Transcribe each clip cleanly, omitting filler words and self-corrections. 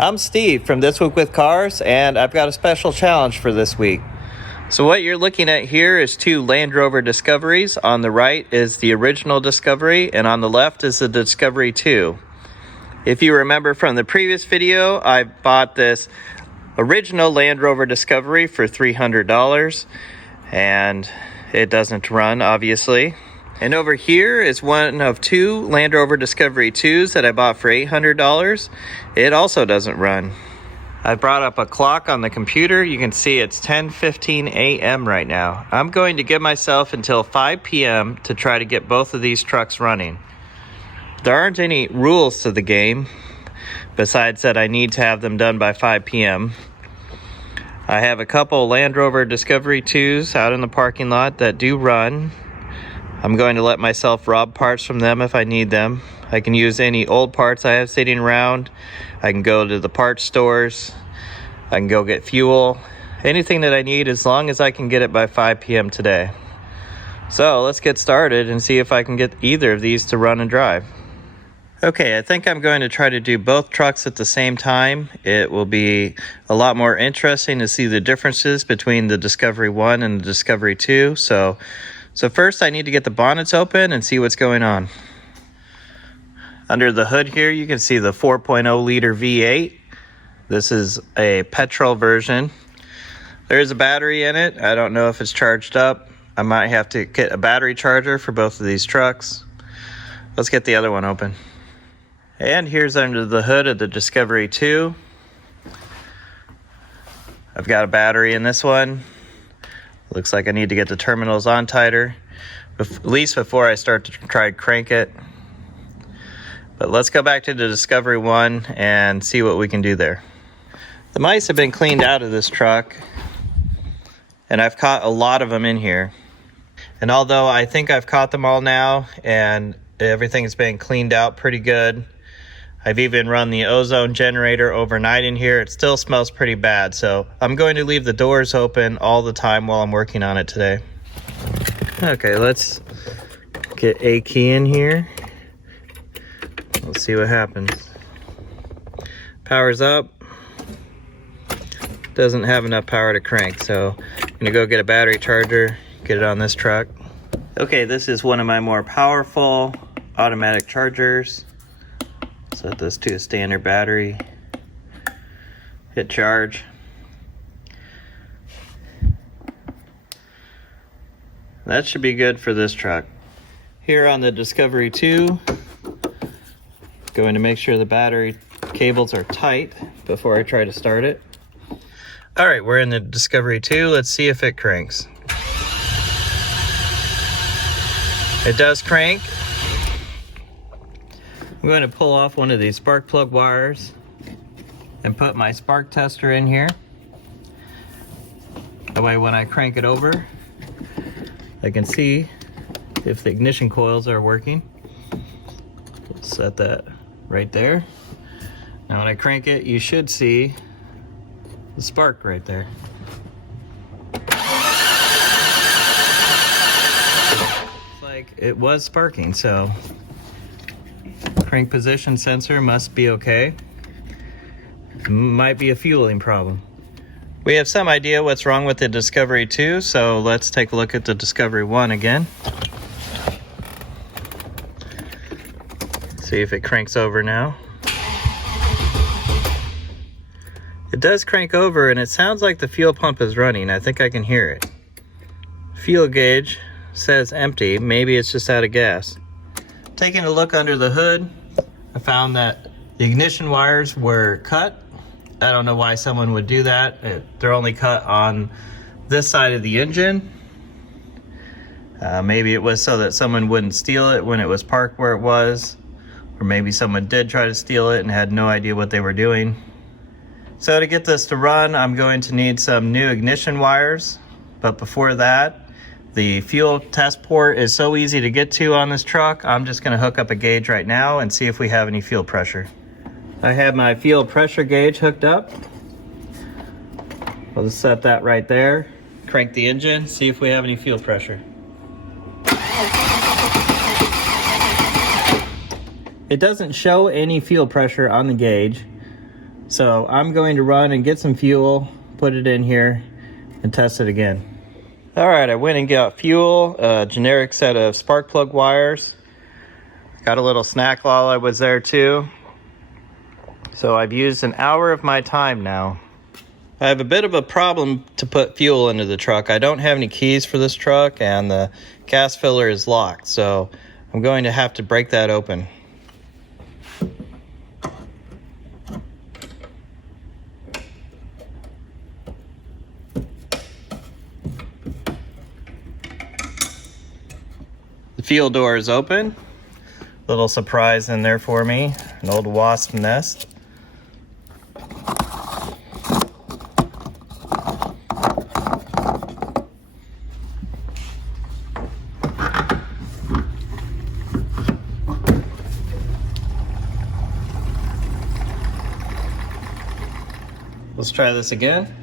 I'm Steve from This Week with Cars, and I've got a special challenge for this week. So what you're looking at here is two Land Rover Discoverys. On the right is the original Discovery, and on the left is the Discovery 2. If you remember from the previous video, I bought this original Land Rover Discovery for $300, and it doesn't run, obviously. And over here is one of two Land Rover Discovery 2s that I bought for $800. It also doesn't run. I brought up a clock on the computer. You can see it's 10:15 a.m. right now. I'm going to give myself until 5 p.m. to try to get both of these trucks running. There aren't any rules to the game, besides that I need to have them done by 5 p.m. I have a couple Land Rover Discovery 2s out in the parking lot that do run. I'm going to let myself rob parts from them if I need them. I can use any old parts I have sitting around. I can go to the parts stores. I can go get fuel. Anything that I need, as long as I can get it by 5 p.m. today. So let's get started and see if I can get either of these to run and drive. Okay, I think I'm going to try to do both trucks at the same time. It will be a lot more interesting to see the differences between the Discovery 1 and the Discovery 2. So first I need to get the bonnets open and see what's going on. Under the hood here you can see the 4.0 liter V8. This is a petrol version. There is a battery in it. I don't know if it's charged up. I might have to get a battery charger for both of these trucks. Let's get the other one open. And here's under the hood of the Discovery 2. I've got a battery in this one. Looks like I need to get the terminals on tighter, at least before I start to try to crank it. But let's go back to the Discovery 1 and see what we can do there. The mice have been cleaned out of this truck, and I've caught a lot of them in here. And although I think I've caught them all now and everything's been cleaned out pretty good, I've even run the ozone generator overnight in here. It still smells pretty bad, so I'm going to leave the doors open all the time while I'm working on it today. Okay, let's get a key in here. Let's see what happens. Power's up. Doesn't have enough power to crank, so I'm gonna go get a battery charger, get it on this truck. Okay, this is one of my more powerful automatic chargers. Set this to a standard battery, hit charge. That should be good for this truck. Here on the Discovery 2, going to make sure the battery cables are tight before I try to start it. All right, we're in the Discovery 2. Let's see if it cranks. It does crank. I'm going to pull off one of these spark plug wires and put my spark tester in here. That way when I crank it over, I can see if the ignition coils are working. Set that right there. Now when I crank it, you should see the spark right there. Looks like it was sparking, so crank position sensor must be okay. Might be a fueling problem. We have some idea what's wrong with the Discovery 2, so let's take a look at the Discovery 1 again. See if it cranks over now. It does crank over, and it sounds like the fuel pump is running. I think I can hear it. Fuel gauge says empty. Maybe it's just out of gas. Taking a look under the hood, I found that the ignition wires were cut. I don't know why someone would do that. They're only cut on this side of the engine. Maybe it was so that someone wouldn't steal it when it was parked where it was. Or maybe someone did try to steal it and had no idea what they were doing. So to get this to run, I'm going to need some new ignition wires. But before that, the fuel test port is so easy to get to on this truck. I'm just going to hook up a gauge right now and see if we have any fuel pressure. I have my fuel pressure gauge hooked up. I'll just set that right there. Crank the engine, see if we have any fuel pressure. It doesn't show any fuel pressure on the gauge, So I'm going to run and get some fuel, put it in here, and test it again. All right, I went and got fuel, a generic set of spark plug wires. Got a little snack while I was there too. So I've used an hour of my time now. I have a bit of a problem to put fuel into the truck. I don't have any keys for this truck and the gas filler is locked, so I'm going to have to break that open. The fuel door is open. Little surprise in there for me, an old wasp nest. Let's try this again.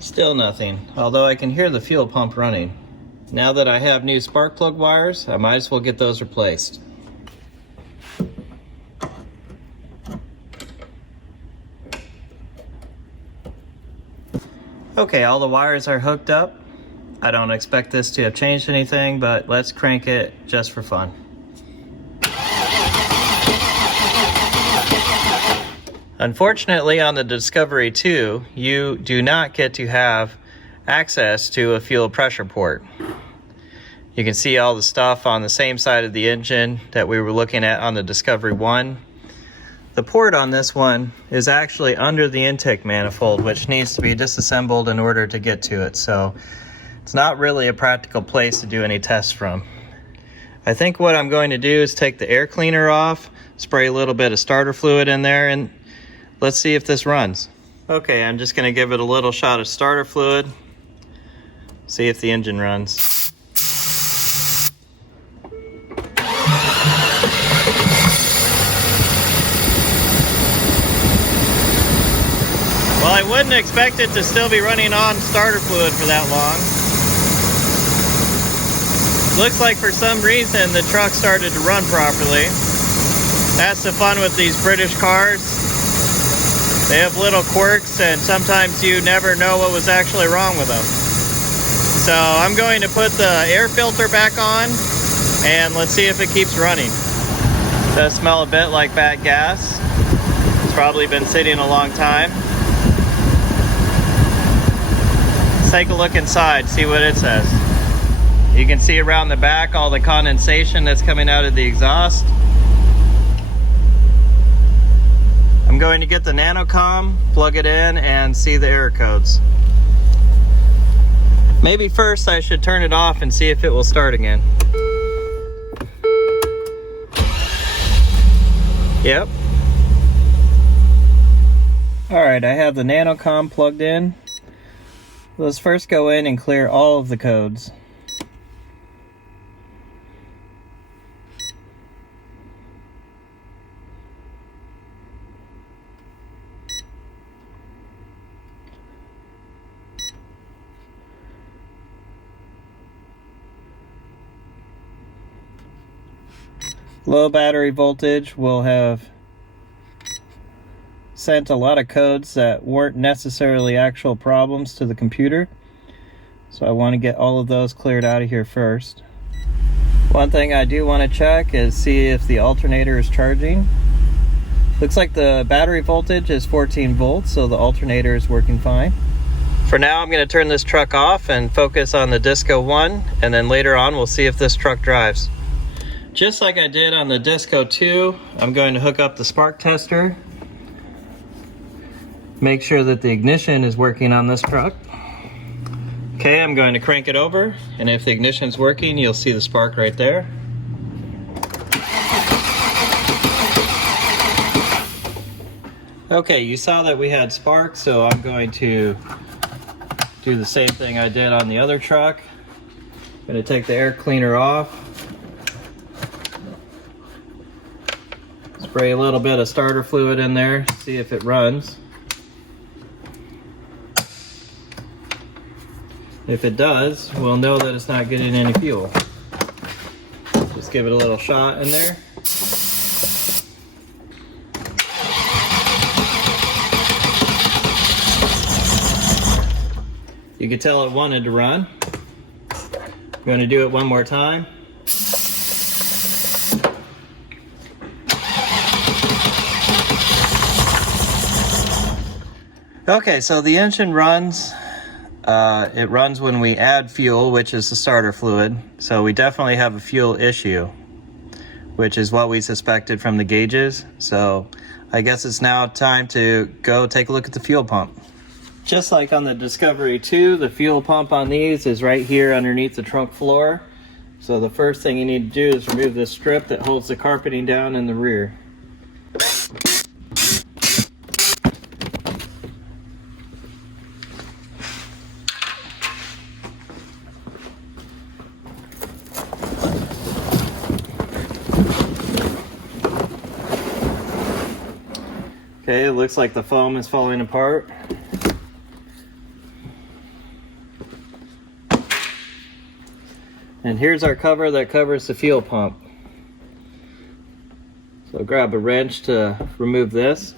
Still nothing, although I can hear the fuel pump running. Now that I have new spark plug wires, I might as well get those replaced. Okay, all the wires are hooked up. I don't expect this to have changed anything, but let's crank it just for fun. Unfortunately, on the Discovery 2, you do not get to have access to a fuel pressure port. You can see all the stuff on the same side of the engine that we were looking at on the Discovery 1. The port on this one is actually under the intake manifold, which needs to be disassembled in order to get to it. So it's not really a practical place to do any tests from. I think what I'm going to do is take the air cleaner off, spray a little bit of starter fluid in there, and let's see if this runs. Okay, I'm just gonna give it a little shot of starter fluid, see if the engine runs. Well, I wouldn't expect it to still be running on starter fluid for that long. Looks like for some reason the truck started to run properly. That's the fun with these British cars. They have little quirks and sometimes you never know what was actually wrong with them. So I'm going to put the air filter back on and let's see if it keeps running. It does smell a bit like bad gas. It's probably been sitting a long time. Let's take a look inside, see what it says. You can see around the back all the condensation that's coming out of the exhaust. I'm going to get the nanocom, plug it in, and see the error codes. Maybe first I should turn it off and see if it will start again. Yep. Alright, I have the nanocom plugged in. Let's first go in and clear all of the codes. Low battery voltage will have sent a lot of codes that weren't necessarily actual problems to the computer. So I want to get all of those cleared out of here first. One thing I do want to check is see if the alternator is charging. Looks like the battery voltage is 14 volts, so the alternator is working fine. For now, I'm going to turn this truck off and focus on the Disco 1, and then later on we'll see if this truck drives. Just like I did on the Disco 2, I'm going to hook up the spark tester. Make sure that the ignition is working on this truck. Okay, I'm going to crank it over, and if the ignition's working, you'll see the spark right there. Okay, you saw that we had spark, so I'm going to do the same thing I did on the other truck. I'm going to take the air cleaner off. Spray a little bit of starter fluid in there, see if it runs. If it does, we'll know that it's not getting any fuel. Just Let's give it a little shot in there. You could tell it wanted to run. I'm going to do it one more time. Okay, so the engine runs. It runs when we add fuel, which is the starter fluid. So we definitely have a fuel issue, which is what we suspected from the gauges. So I guess it's now time to go take a look at the fuel pump. Just like on the Discovery 2, the fuel pump on these is right here underneath the trunk floor. So the first thing you need to do is remove this strip that holds the carpeting down in the rear. Okay, it looks like the foam is falling apart. And here's our cover that covers the fuel pump. So grab a wrench to remove this.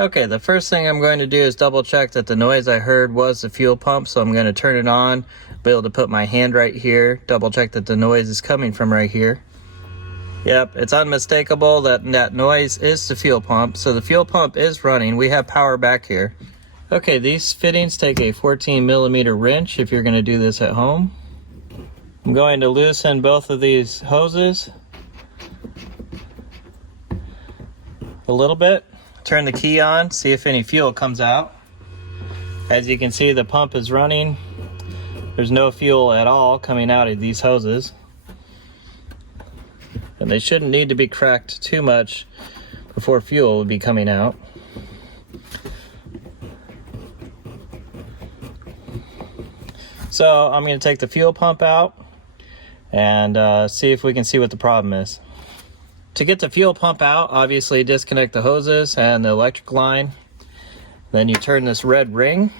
Okay, the first thing I'm going to do is double check that the noise I heard was the fuel pump, so I'm going to turn it on, be able to put my hand right here, double check that the noise is coming from right here. Yep, it's unmistakable that that noise is the fuel pump, so the fuel pump is running. We have power back here. Okay, these fittings take a 14mm wrench if you're going to do this at home. I'm going to loosen both of these hoses a little bit. Turn the key on, see if any fuel comes out. As you can see, the pump is running. There's no fuel at all coming out of these hoses. And they shouldn't need to be cracked too much before fuel would be coming out. So I'm going to take the fuel pump out and see if we can see what the problem is. To get the fuel pump out, obviously disconnect the hoses and the electric line. Then you turn this red ring,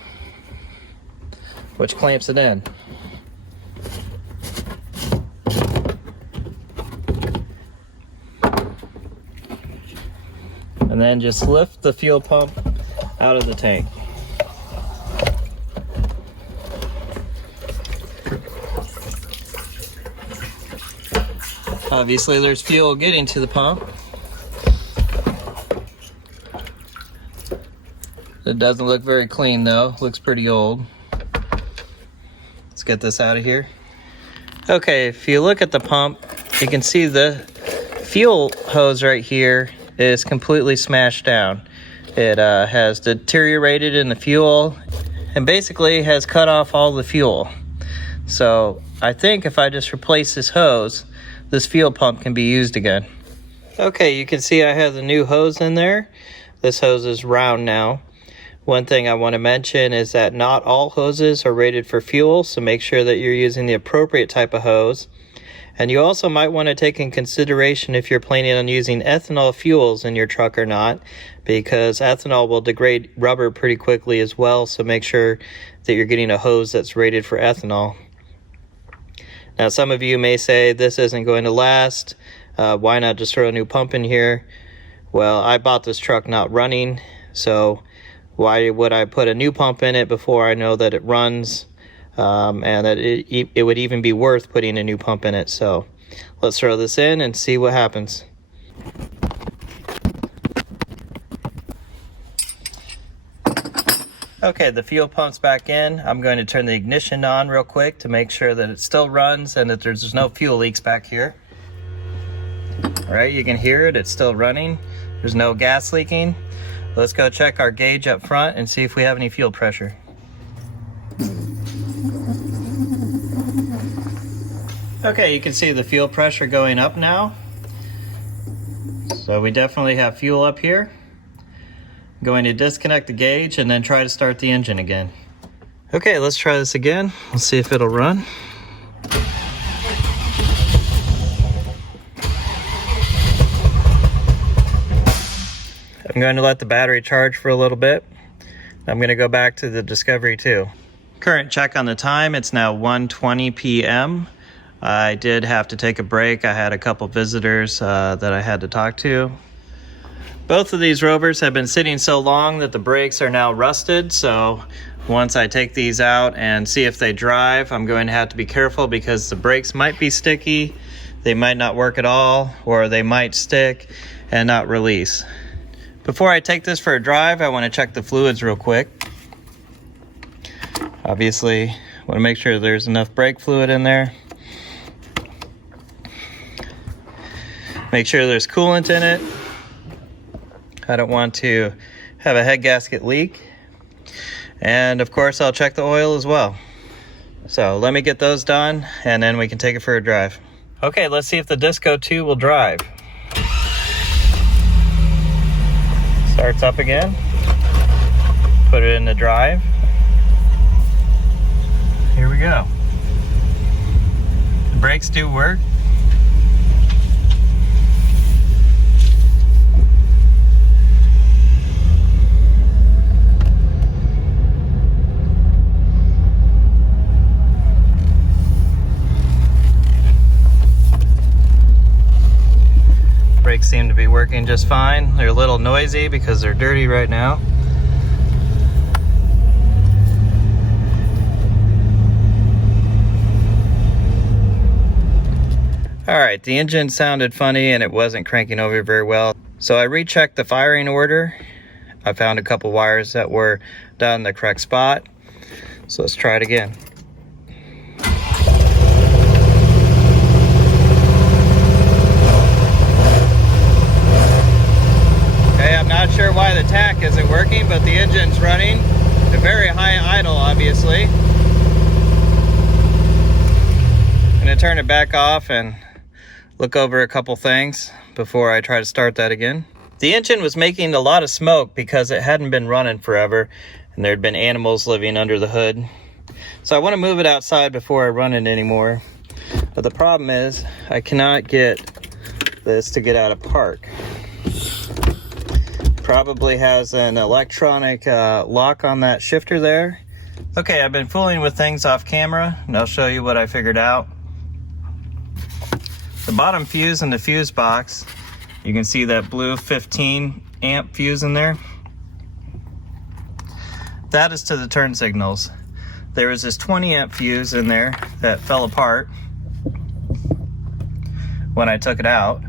which clamps it in. And then just lift the fuel pump out of the tank. Obviously there's fuel getting to the pump. It doesn't look very clean though, looks pretty old. Let's get this out of here. Okay, if you look at the pump, you can see the fuel hose right here is completely smashed down. It has deteriorated in the fuel and basically has cut off all the fuel. So I think if I just replace this hose, this fuel pump can be used again. Okay, you can see I have the new hose in there. This hose is round now. One thing I want to mention is that not all hoses are rated for fuel, so make sure that you're using the appropriate type of hose. And you also might want to take in consideration if you're planning on using ethanol fuels in your truck or not, because ethanol will degrade rubber pretty quickly as well, so make sure that you're getting a hose that's rated for ethanol. Now, some of you may say this isn't going to last. Why not just throw a new pump in here? Well, I bought this truck not running, so why would I put a new pump in it before I know that it runs and that it would even be worth putting a new pump in it? So let's throw this in and see what happens. Okay, the fuel pump's back in. I'm going to turn the ignition on real quick to make sure that it still runs and that there's no fuel leaks back here. All right, you can hear it, it's still running. There's no gas leaking. Let's go check our gauge up front and see if we have any fuel pressure. Okay, you can see the fuel pressure going up now. So we definitely have fuel up here. I'm going to disconnect the gauge and then try to start the engine again. Okay, let's try this again. Let's see if it'll run. I'm going to let the battery charge for a little bit. I'm going to go back to the Discovery 2. Current check on the time, it's now 1:20 p.m. I did have to take a break. I had a couple visitors that I had to talk to. Both of these Rovers have been sitting so long that the brakes are now rusted, so once I take these out and see if they drive, I'm going to have to be careful because the brakes might be sticky, they might not work at all, or they might stick and not release. Before I take this for a drive, I want to check the fluids real quick. Obviously, I want to make sure there's enough brake fluid in there. Make sure there's coolant in it. I don't want to have a head gasket leak. And of course, I'll check the oil as well. So let me get those done and then we can take it for a drive. Okay, let's see if the Disco 2 will drive. Starts up again. Put it in the drive. Here we go. The brakes do work. Brakes seem to be working just fine. They're a little noisy because they're dirty right now. Alright, the engine sounded funny and it wasn't cranking over very well. So I rechecked the firing order. I found a couple wires that were down in the correct spot. So let's try it again. Not sure why the tach isn't working, but the engine's running. A very high idle, obviously. I'm gonna turn it back off and look over a couple things before I try to start that again. The engine was making a lot of smoke because it hadn't been running forever and there'd been animals living under the hood. So I want to move it outside before I run it anymore. But the problem is I cannot get this to get out of park. Probably has an electronic lock on that shifter there. Okay, I've been fooling with things off camera and I'll show you what I figured out. The bottom fuse in the fuse box, you can see that blue 15 amp fuse in there. That is to the turn signals. There was this 20 amp fuse in there that fell apart when I took it out.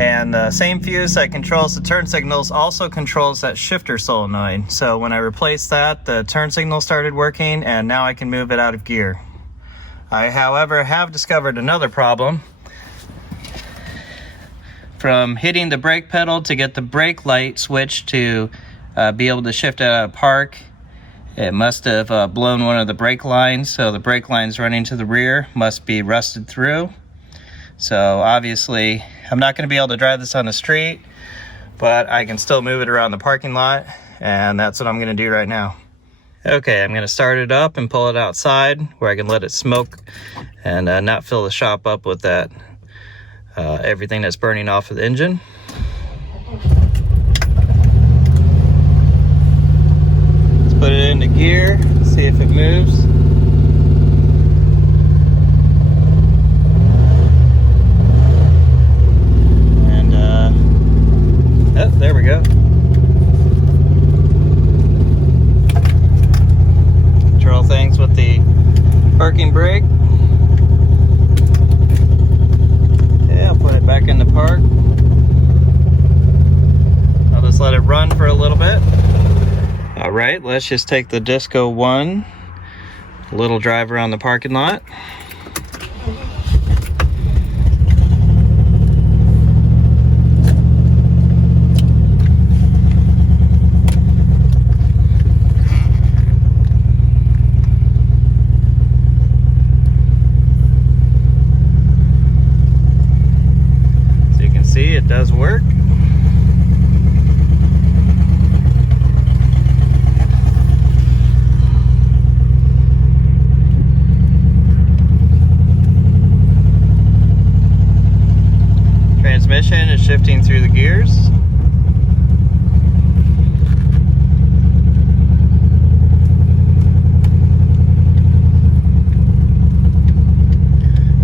And the same fuse that controls the turn signals also controls that shifter solenoid. So when I replaced that, the turn signal started working and now I can move it out of gear. I, however, have discovered another problem. From hitting the brake pedal to get the brake light switch to be able to shift it out of park, it must have blown one of the brake lines, so the brake lines running to the rear must be rusted through. So obviously, I'm not going to be able to drive this on the street, but I can still move it around the parking lot, and that's what I'm going to do right now. Okay, I'm going to start it up and pull it outside where I can let it smoke and not fill the shop up with that everything that's burning off of the engine. Let's put it into gear, see if it moves. Oh, there we go. Control things with the parking brake. Okay, I'll put it back into park. I'll just let it run for a little bit. All right, let's just take the Disco 1, a little drive around the parking lot. It does work. transmission is shifting through the gears.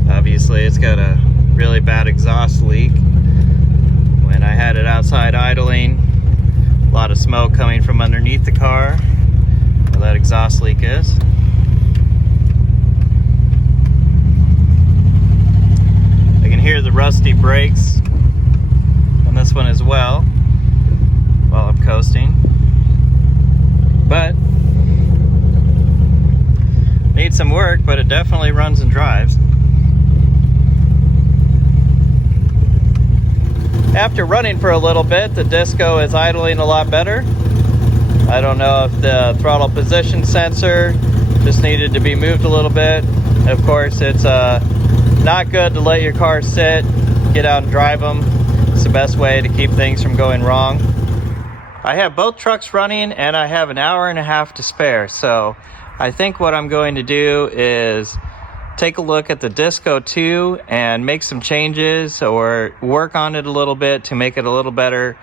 Obviously it's got a really bad exhaust leak. When I had it outside idling, a lot of smoke coming from underneath the car, where that exhaust leak is. I can hear the rusty brakes on this one as well while I'm coasting, but needs some work, but it definitely runs and drives. After running for a little bit, the Disco is idling a lot better. I don't know if the throttle position sensor just needed to be moved a little bit. Of course, it's not good to let your car sit, get out and drive them. It's the best way to keep things from going wrong. I have both trucks running and I have an hour and a half to spare. So I think what I'm going to do is take a look at the Disco 2 and make some changes or work on it a little bit to make it a little better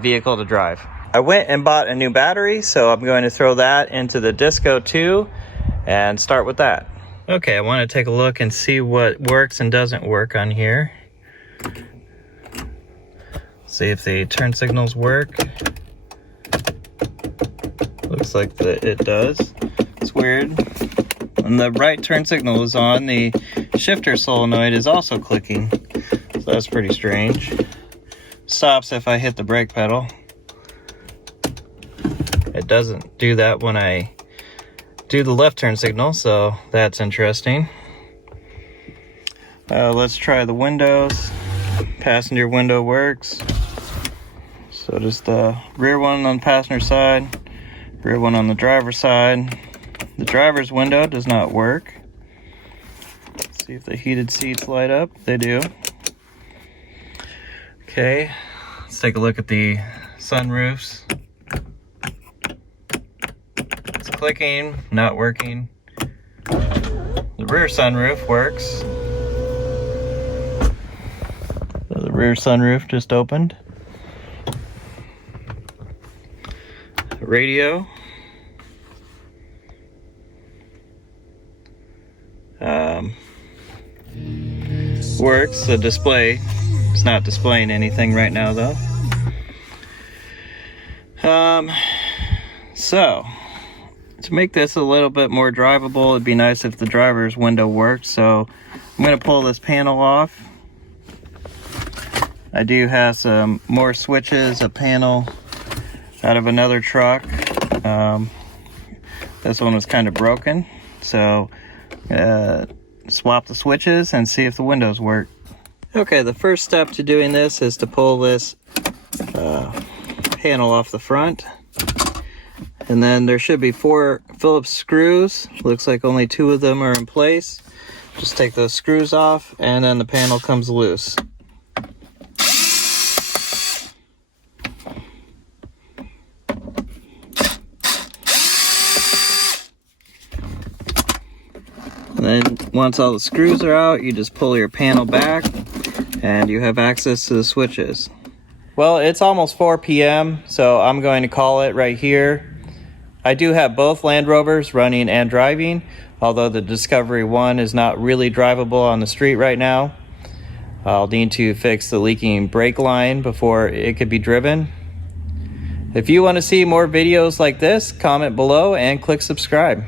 vehicle to drive. I went and bought a new battery, so I'm going to throw that into the Disco 2 and start with that. Okay, I want to take a look and see what works and doesn't work on here. See if the turn signals work. Looks like it does. It's weird. When the right turn signal is on, the shifter solenoid is also clicking. So that's pretty strange. Stops if I hit the brake pedal. It doesn't do that when I do the left turn signal, so that's interesting. Let's try the windows. Passenger window works. So does the rear one on the passenger side, rear one on the driver's side. The driver's window does not work. Let's see if the heated seats light up. They do. Okay, let's take a look at the sunroofs. It's clicking, not working. The rear sunroof works. So the rear sunroof just opened. Radio. Works. The display, it's not displaying anything right now though. So to make this a little bit more drivable, it'd be nice if the driver's window worked. So I'm going to pull this panel off. I do have some more switches, a panel out of another truck. This one was kind of broken, so swap the switches and see if the windows work. Okay, the first step to doing this is to pull this panel off the front. And then there should be 4 Phillips screws. Looks like only 2 of them are in place. Just take those screws off and then the panel comes loose. And then once all the screws are out, you just pull your panel back and you have access to the switches. Well, it's almost 4 p.m., so I'm going to call it right here. I do have both Land Rovers running and driving, although the Discovery 1 is not really drivable on the street right now. I'll need to fix the leaking brake line before it could be driven. If you want to see more videos like this, comment below and click subscribe.